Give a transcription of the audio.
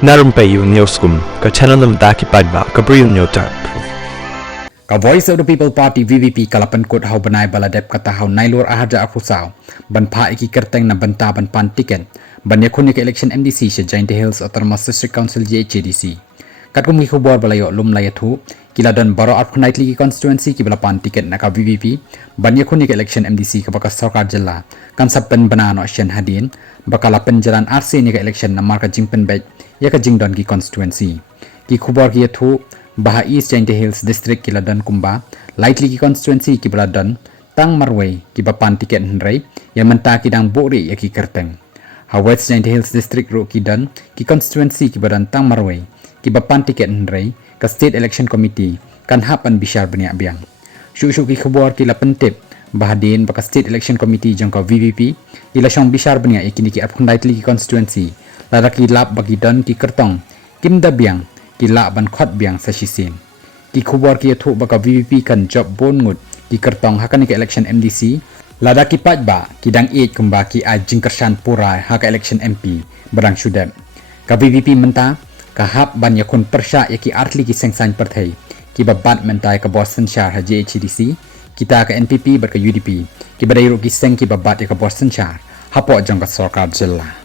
Narumpayu Newskum, ka channel nam daki padba, ka Brill Newtar. Ka Voice of the People Party VVP kalapan kot hau banai baladep kata hau nailur aharja afusau ban pha iki kerteng na banta ban pan ticket ban yakun ke election MDC she Giant Hills Autonomous District Council JHDC katkum ki khobor balayo lum layathu kila don baro apnait li constituency ki bala pan ticket na ka VVP ban yakun ke election MDC ka baka sarkar jilla kan sappen banano shen hadin bakala penjaran RC ni ke election na marka jingpen bet yaka jingdon ki constituency ki khobor ki yathu Baha East Giant Hills District kila dan kumba lightly ki constituency ki baladan tang marway ki bapan tiket henrei yang menta ki dang bori ya ki kerteng ha West Giant Hills District ro ki dan ki constituency ki badan tang marway ki bapan tiket henrei ka State Election Committee kan hapan bishar benia biang shu ki khobor ki la pentip bahadin baka State Election Committee jangka VVP ila syong bishar benia yakini ki apun lightly ki constituency ladaki lap bagi dan ki kertong kim da biang kila ban khot biang sa shisin ki khubor ki thu baka VVP kan job bon ngut ki kertong hakan ke election MDC lada ki pajba ki dang e kumba ki a jingkersan pura ha ka election MP barang sudem ka VVP menta ka hap ban yakun persya yaki artli ki sengsan perthai ki babat mentai ka Boston Shar ha JHDC kita ka NPP ber ka UDP ki badai ro ki seng ki babat ya ka Boston Shar hapo jang ka sarkar jilla